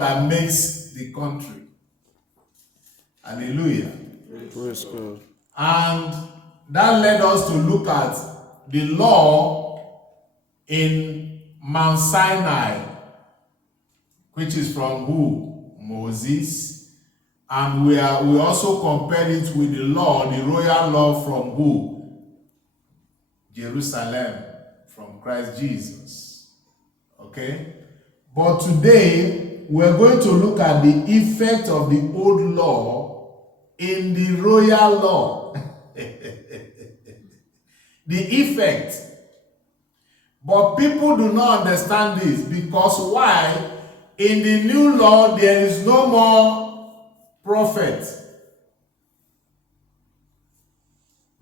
that makes the country. Hallelujah. Praise God. And that led us to look at the law in Mount Sinai, which is from who? Moses. And we also compared it with the law, the royal law from who? Jerusalem, from Christ Jesus. Okay? But today, we're going to look at the effect of the old law in the royal law. The effect. But people do not understand this because why? In the new law, there is no more prophet.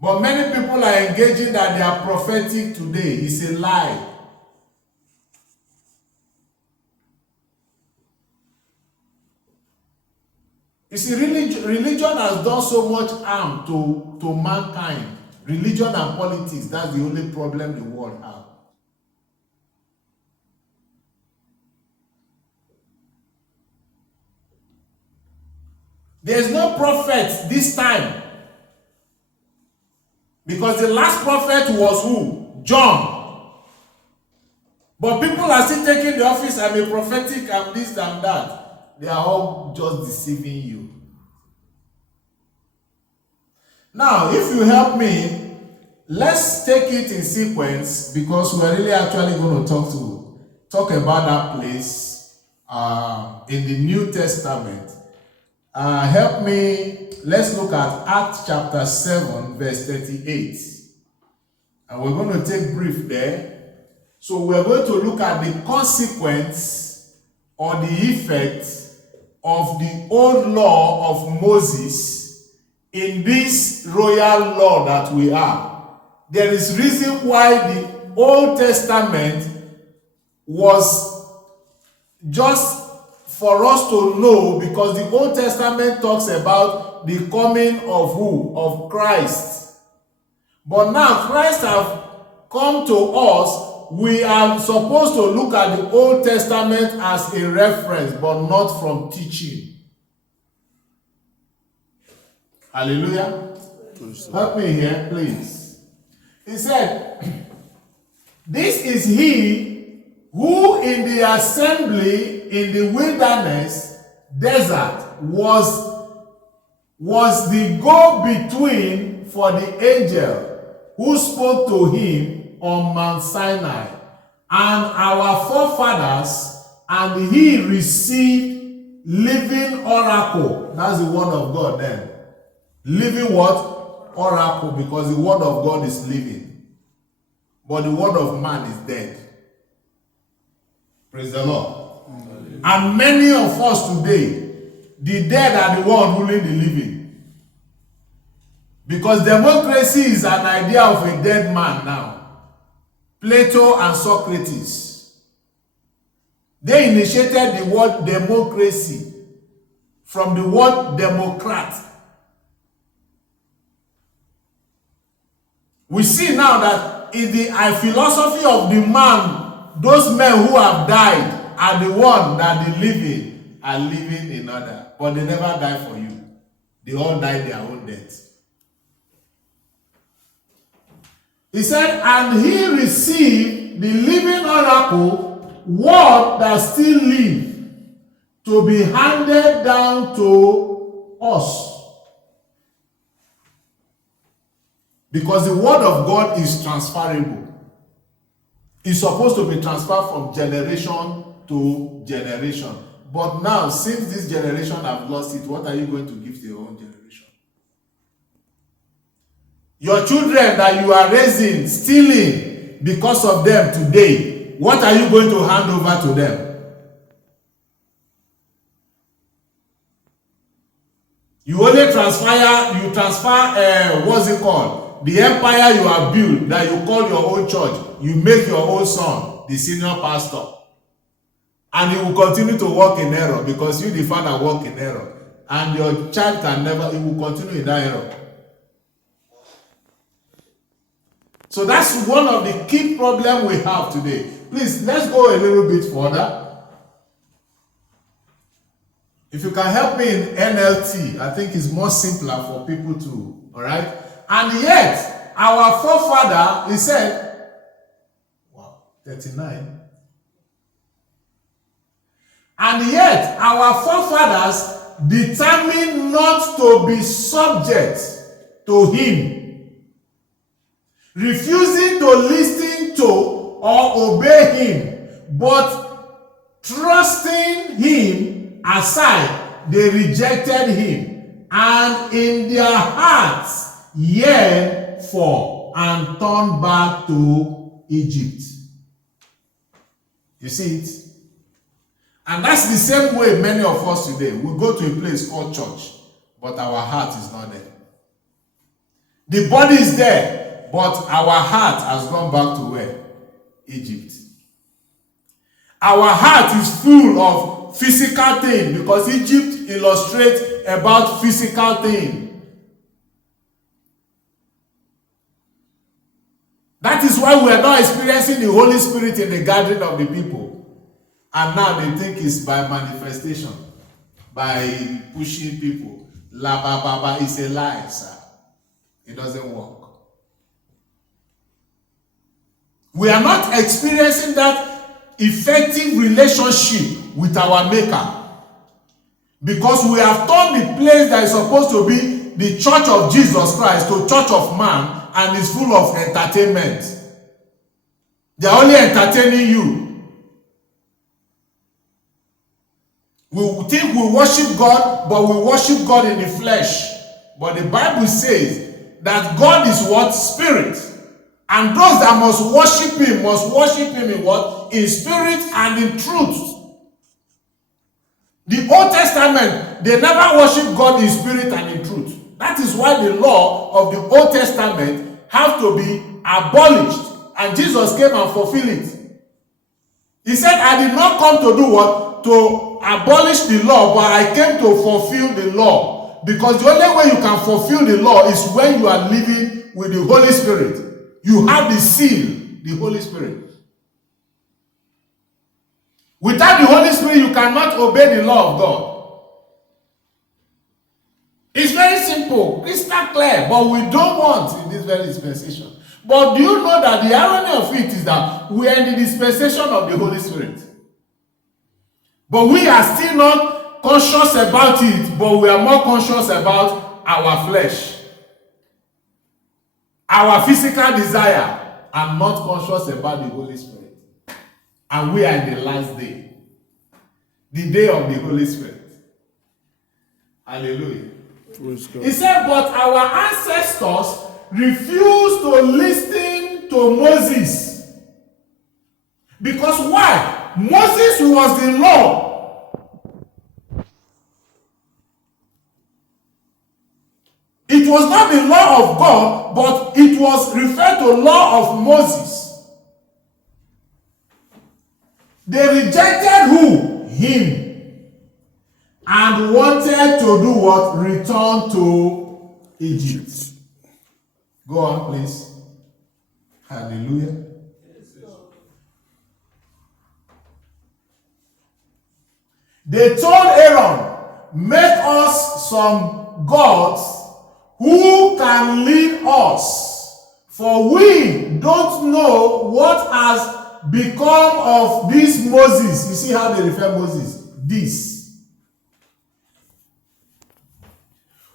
But many people are engaging that they are prophetic today. It's a lie. You see, religion has done so much harm to mankind. Religion and politics, that's the only problem the world has. There's no prophet this time. Because the last prophet was who? John. But people are still taking the office, I'm a prophetic, I'm this and that. They are all just deceiving you. Now, if you help me, let's take it in sequence because we're really actually going to talk about that place in the New Testament. Help me, let's look at Acts chapter 7, verse 38. And we're going to take brief there. So we're going to look at the consequence or the effect of the old law of Moses in this royal law that we are. There is reason why the Old Testament was just for us to know, because the Old Testament talks about the coming of who? Of Christ. But now Christ have come to us. We are supposed to look at the Old Testament as a reference, but not from teaching. Hallelujah. Help me here, please. He said, this is he who in the assembly in the wilderness desert was the go-between for the angel who spoke to him on Mount Sinai, and our forefathers, and he received living oracle. That's the word of God then. Living what? Oracle, because the word of God is living. But the word of man is dead. Praise the Lord. Amen. And many of us today, the dead are the one ruling the living. Because democracy is an idea of a dead man now. Plato and Socrates. They initiated the word democracy from the word democrat. We see now that in the philosophy of the man, those men who have died are the one that the living are living in order. But they never die for you. They all die their own death. He said, and he received the living oracle, word that still live, to be handed down to us. Because the word of God is transferable. It's supposed to be transferred from generation to generation. But now, since this generation have lost it, what are you going to give to your own generation? Your children that you are raising, stealing because of them today, what are you going to hand over to them? You only transfer, what's it called? The empire you have built, that you call your own church, you make your own son the senior pastor. And he will continue to walk in error because you, the father, walk in error. And your child can never, he will continue in that error. So that's one of the key problems we have today. Please, let's go a little bit further. If you can help me in NLT, I think it's more simpler for people to, all right? And yet, our forefather, he said, wow, 39. And yet, our forefathers determined not to be subject to him, refusing to listen to or obey him, but trusting him aside, they rejected him, and in their hearts yearned for and turned back to Egypt. You see it? And that's the same way many of us today. We go to a place called church, but our heart is not there. The body is there, but our heart has gone back to where? Egypt. Our heart is full of physical things because Egypt illustrates about physical things. That is why we are not experiencing the Holy Spirit in the gathering of the people. And now they think it's by manifestation, by pushing people. La ba ba ba is a lie, sir. It doesn't work. We are not experiencing that effective relationship with our Maker because we have turned the place that is supposed to be the church of Jesus Christ to church of man, and is full of entertainment. They are only entertaining you. We think we worship God, but we worship God in the flesh. But the Bible says that God is what? Spirit. And those that must worship him in what? In spirit and in truth. The Old Testament, they never worship God in spirit and in truth. That is why the law of the Old Testament have to be abolished. And Jesus came and fulfilled it. He said, I did not come to do what? To abolish the law, but I came to fulfill the law. Because the only way you can fulfill the law is when you are living with the Holy Spirit. You have the seal, the Holy Spirit. Without the Holy Spirit, you cannot obey the law of God. It's very simple, crystal clear, but we don't want in this very dispensation. But do you know that the irony of it is that we are in the dispensation of the Holy Spirit? But we are still not conscious about it, but we are more conscious about our flesh, our physical desire, and not conscious about the Holy Spirit. And we are in the last day, the day of the Holy Spirit. Hallelujah. He said, but our ancestors refused to listen to Moses. Because why? Moses was the law. It was not the law of God, but it was referred to law of Moses. They rejected who? Him. And wanted to do what? Return to Egypt. Go on, please. Hallelujah. They told Aaron, make us some gods who can lead us, for we don't know what has become of this Moses. You see how they refer Moses? This.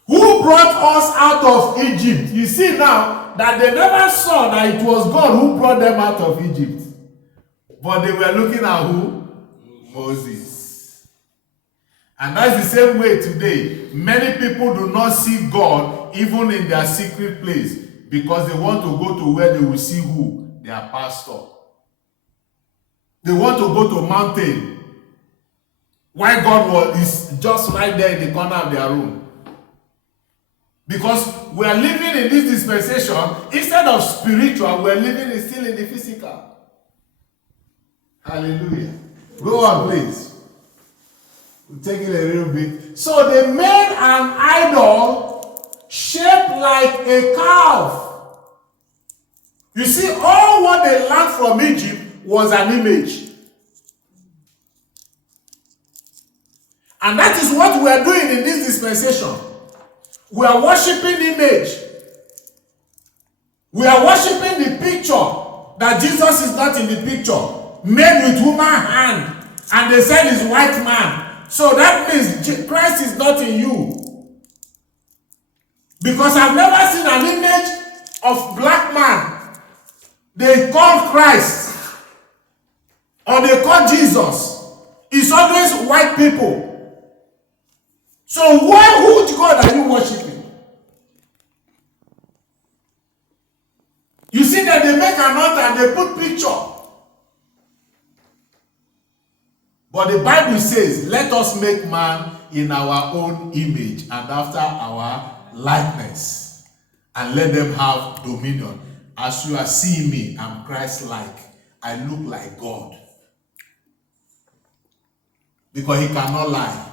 Who brought us out of Egypt? You see now that they never saw that it was God who brought them out of Egypt. But they were looking at who? Moses. And that's the same way today. Many people do not see God even in their secret place because they want to go to where they will see who? Their pastor. They want to go to mountain. Why God is just right there in the corner of their room. Because we are living in this dispensation, instead of spiritual, we are living still in the physical. Hallelujah. Go on, please. We'll take it a little bit. So they made an idol shaped like a calf. You see, all what they learned from Egypt was an image. And that is what we are doing in this dispensation. We are worshiping image. We are worshiping the picture that Jesus is not in the picture, made with human hand, and they said he's white man. So that means Christ is not in you. Because I've never seen an image of black man they call Christ or they call Jesus. It's always white people. So which God are you worshiping? You see that they make an altar and they put picture. But the Bible says, let us make man in our own image and after our likeness, and let them have dominion. As you are seeing me, I'm Christ-like. I look like God. Because he cannot lie.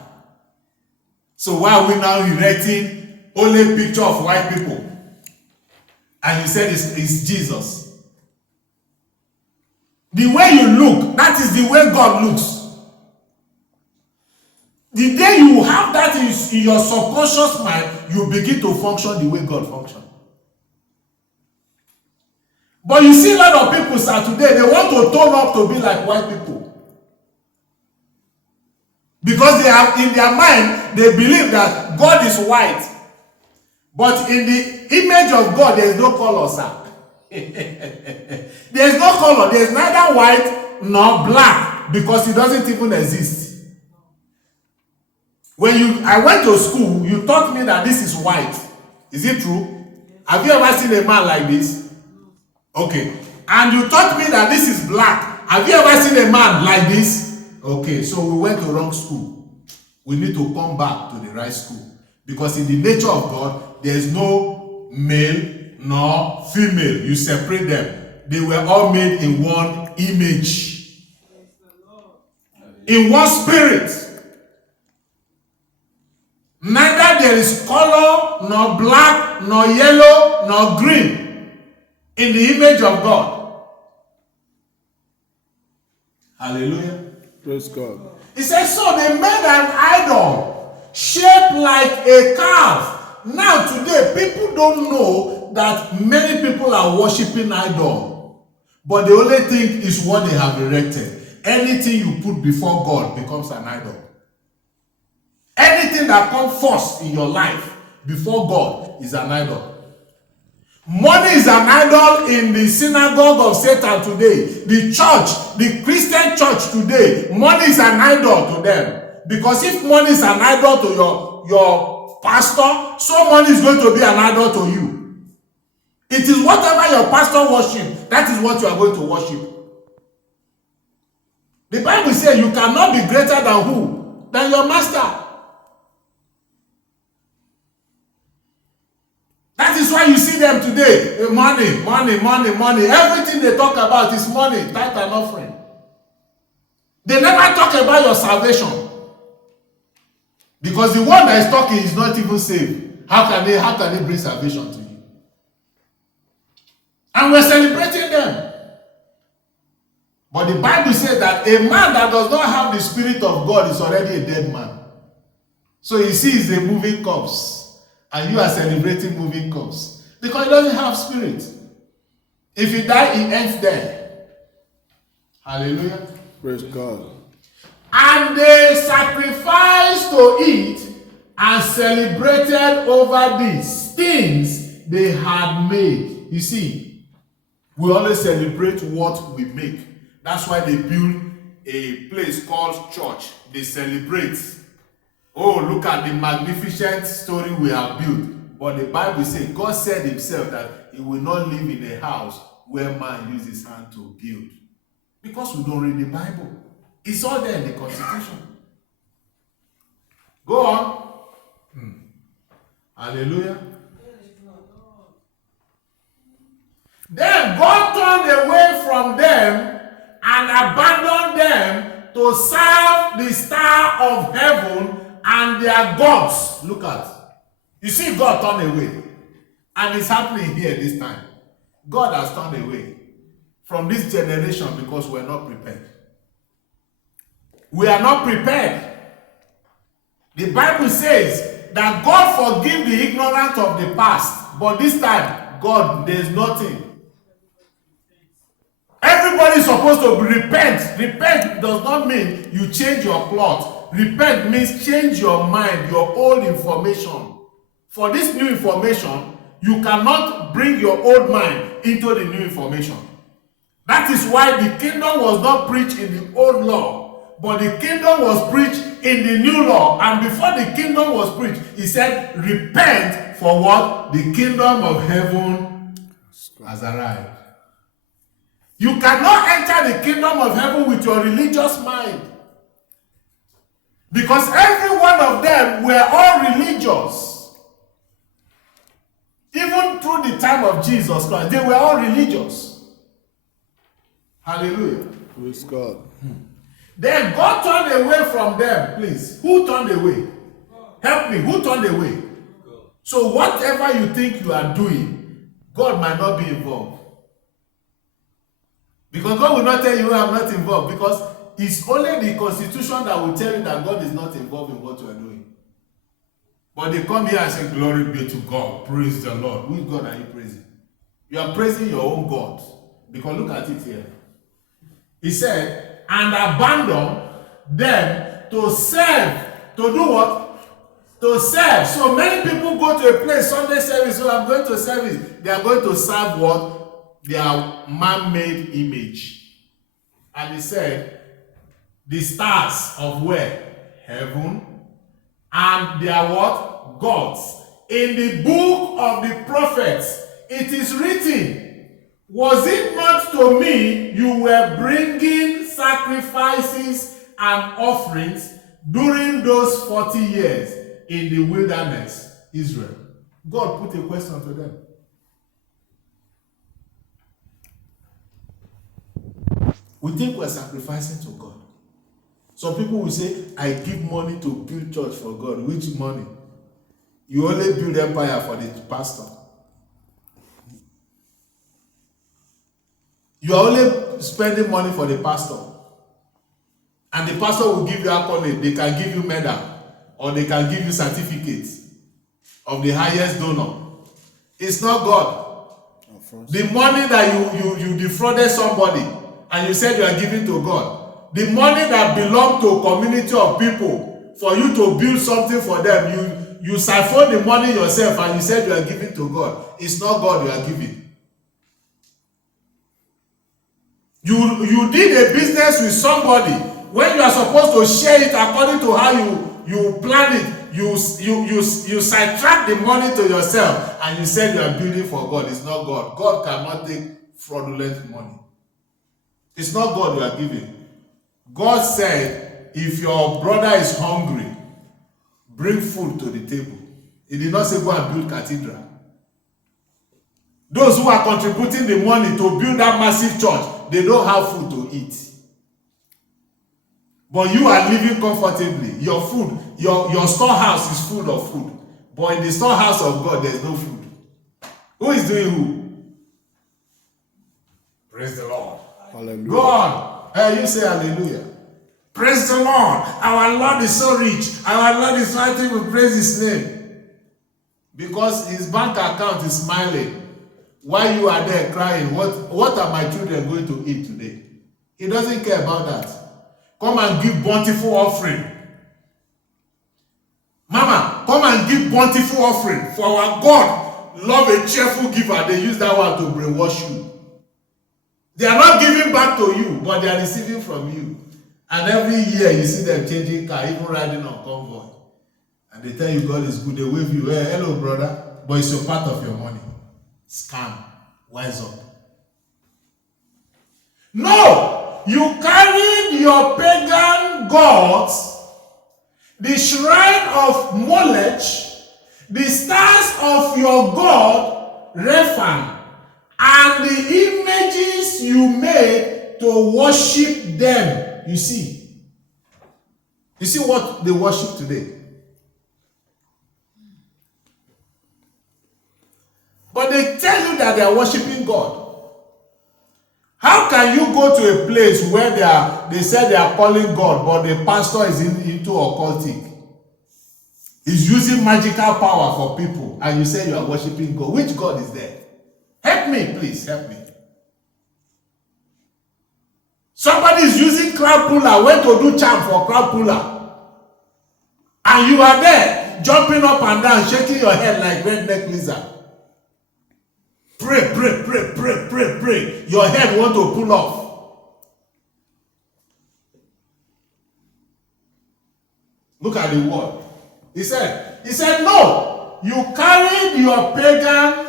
So why are we now erecting only picture of white people? And you said it's Jesus. The way you look, that is the way God looks. The day you have that in your subconscious mind, you begin to function the way God functions. But you see a lot of people today, they want to turn up to be like white people. Because they have in their mind, they believe that God is white. But in the image of God, there is no color, sir. There is no color. There is neither white nor black because it doesn't even exist. When I went to school, you taught me that this is white. Is it true? Have you ever seen a man like this? Okay. And you taught me that this is black. Have you ever seen a man like this? Okay, so we went to wrong school. We need to come back to the right school. Because in the nature of God, there is no male nor female. You separate them. They were all made in one image. In one spirit. Neither there is color, nor black, nor yellow, nor green in the image of God. Hallelujah. Praise God. He says, so they made an idol shaped like a calf. Now today, people don't know that many people are worshiping idol. But the only thing is what they have erected. Anything you put before God becomes an idol. Anything that comes first in your life before God is an idol. Money is an idol in the synagogue of Satan today. The church, the Christian church today, money is an idol to them. Because if money is an idol to your pastor, so money is going to be an idol to you. It is whatever your pastor worships, that is what you are going to worship. The Bible says you cannot be greater than who? Than your master. That is why you see them today. Money, money, money, money. Everything they talk about is money, tithe and offering. They never talk about your salvation. Because the one that is talking is not even saved. How can they bring salvation to you? And we're celebrating them. But the Bible says that a man that does not have the Spirit of God is already a dead man. So he sees a moving corpse. And you are celebrating moving corpse. Because he doesn't have spirit. If he die, he ends there. Hallelujah. Praise God. And they sacrificed to eat and celebrated over these things they had made. You see, we always celebrate what we make. That's why they build a place called church. They celebrate. Oh, look at the magnificent story we have built. But the Bible says, God said himself that he will not live in a house where man uses his hand to build. Because we don't read the Bible. It's all there in the Constitution. Go on. Hallelujah. Then God turned away from them and abandoned them to serve the star of heaven and their gods. Look at. You see God turn away. And it's happening here this time. God has turned away from this generation because we're not prepared. We are not prepared. The Bible says that God forgive the ignorant of the past, but this time, God, there's nothing. Everybody is supposed to repent. Repent does not mean you change your plot. Repent means change your mind, your old information. For this new information, you cannot bring your old mind into the new information. That is why the kingdom was not preached in the old law, but the kingdom was preached in the new law. And before the kingdom was preached, he said, repent for what? The kingdom of heaven has arrived. You cannot enter the kingdom of heaven with your religious mind. Because every one of them were all religious. Even through the time of Jesus Christ, they were all religious. Hallelujah. Praise God. Then God turned away from them, please. Who turned away? Help me. Who turned away? So whatever you think you are doing, God might not be involved. Because God will not tell you I'm not involved, because it's only the constitution that will tell you that God is not involved in what you are doing. But they come here and say, glory be to God, praise the Lord. Which God are you praising? You are praising your own God. Because look at it here. He said, and abandon them to serve. To do what? To serve. So many people go to a place, Sunday service, so I'm going to service. They are going to serve what? Their man-made image. And he said, the stars of where? Heaven. And they are what? Gods. In the book of the prophets, it is written, was it not to me you were bringing sacrifices and offerings during those 40 years in the wilderness, Israel? God put a question to them. We think we're sacrificing to God. Some people will say, I give money to build church for God. Which money? You only build empire for the pastor. You are only spending money for the pastor. And the pastor will give you accolade. They can give you medal. Or they can give you certificates of the highest donor. It's not God. The money that you defrauded somebody and you said you are giving to God, the money that belonged to a community of people for you to build something for them, you siphoned the money yourself and you said you are giving to God. It's not God you are giving. You did a business with somebody when you are supposed to share it according to how you plan it. You sidetrack the money to yourself and you said you are building for God. It's not God. God cannot take fraudulent money. It's not God you are giving. God said, if your brother is hungry, bring food to the table. He did not say go and build cathedral. Those who are contributing the money to build that massive church, they don't have food to eat. But you are living comfortably. Your food, your storehouse is full of food. But in the storehouse of God, there's no food. Who is doing who? Praise the Lord. Hallelujah. Go on. You say hallelujah. Praise the Lord. Our Lord is so rich. Our Lord is fighting to praise his name. Because his bank account is smiling. While you are there crying, what are my children going to eat today? He doesn't care about that. Come and give bountiful offering. Mama, come and give bountiful offering. For our God love a cheerful giver. They use that one to brainwash you. They are not giving back to you, but they are receiving from you. And every year you see them changing car, even riding on convoy. And they tell you God is good. They wave you, hey, hello brother, but it's a part of your money. Scam. Wise up. No! You carried your pagan gods, the shrine of Molech, the stars of your god, Rephan, and the images you made to worship them. You see what they worship today. But they tell you that they are worshiping God. How can you go to a place where they say they are calling God, but the pastor is into occultic? is using magical power for people, and you say you are worshiping God. Which God is there? Help me, please, help me. Somebody is using crowd puller, went to do charm for crowd puller, and you are there jumping up and down, shaking your head like redneck lizard. Pray, pray, pray, pray, pray, pray. Your head want to pull off. Look at the word. He said, no, you carried your pagan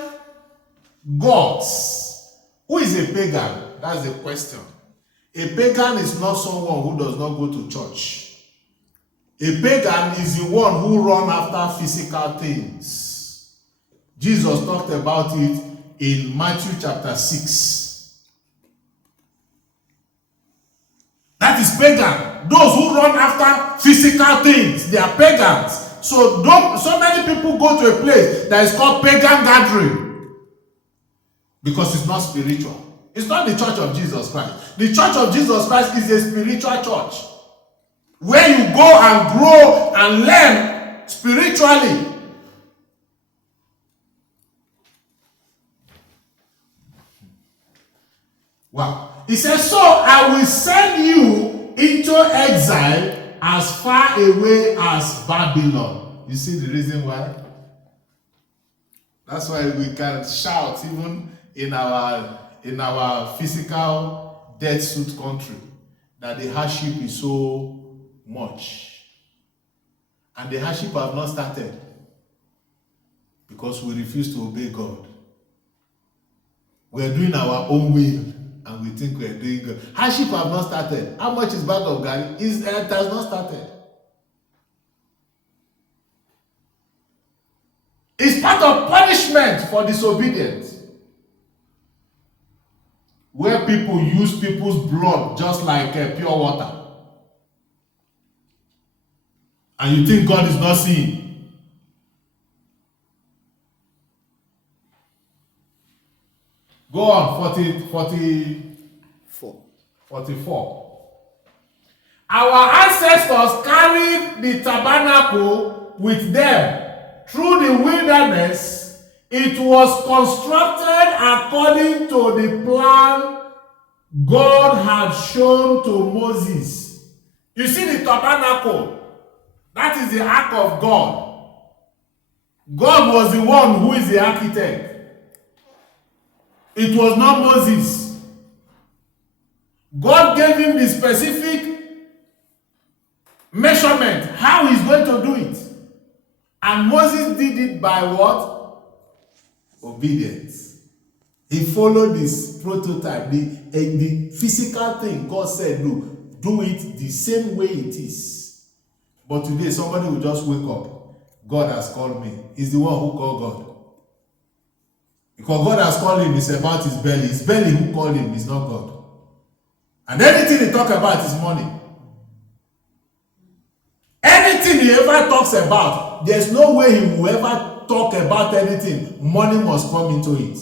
gods. Who is a pagan? That's the question. A pagan is not someone who does not go to church. A pagan is the one who runs after physical things. Jesus talked about it in Matthew chapter 6. That is pagan. Those who run after physical things, they are pagans. So many people go to a place that is called pagan gathering because it's not spiritual. It's not the church of Jesus Christ. The church of Jesus Christ is a spiritual church where you go and grow and learn spiritually. Wow. He says, so I will send you into exile as far away as Babylon. You see the reason why? That's why we can shout even in our physical death suit country that the hardship is so much. And the hardship have not started because we refuse to obey God. We are doing our own will and we think we are doing good. Hardship have not started. How much is bag of garri? It has not started. It's part of punishment for disobedience. Where people use people's blood just like pure water. And you think God is not seeing. Go on, 44. Our ancestors carried the tabernacle with them through the wilderness. It was constructed according to the plan God had shown to Moses. You see the tabernacle, that is the ark of God. God was the one who is the architect. It was not Moses. God gave him the specific measurement, how he's going to do it. And Moses did it by what? Obedience. He followed this prototype, the physical thing God said, do it the same way it is. But today, somebody will just wake up. God has called me. He's the one who called God. Because God has called him, it's about his belly. His belly who called him, is not God. And anything he talk about is money. Anything he ever talks about, there's no way he will ever talk about anything. Money must come into it.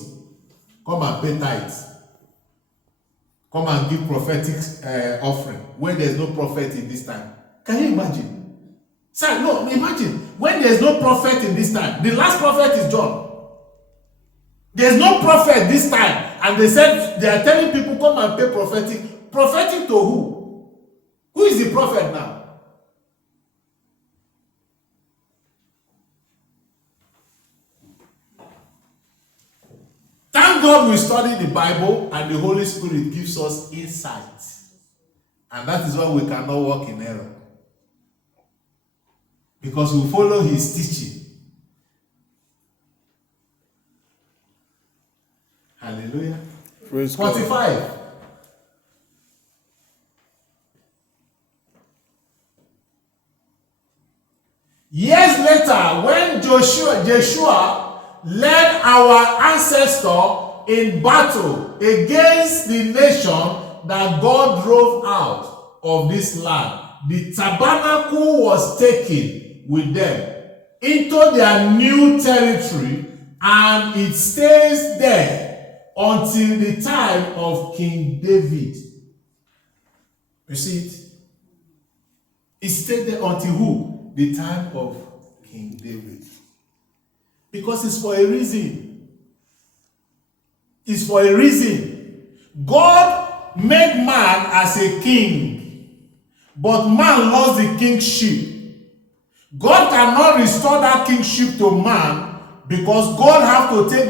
Come and pay tithes. Come and give prophetic offering when there's no prophet in this time. Can you imagine? Sir, no, imagine when there's no prophet in this time. The last prophet is John. There's no prophet this time. And they said, they are telling people, come and pay prophetic. Prophetic to who? Who is the prophet now? Thank God we study the Bible and the Holy Spirit gives us insight. And that is why we cannot walk in error. Because we follow his teaching. Hallelujah. Praise 45. God. Years later, when Joshua led our ancestor in battle against the nation that God drove out of this land, the tabernacle was taken with them into their new territory, and it stays there until the time of King David. You see it? It stayed there until who? The time of King David. Because it's for a reason. It's for a reason. God made man as a king, but man lost the kingship. God cannot restore that kingship to man because God have to take that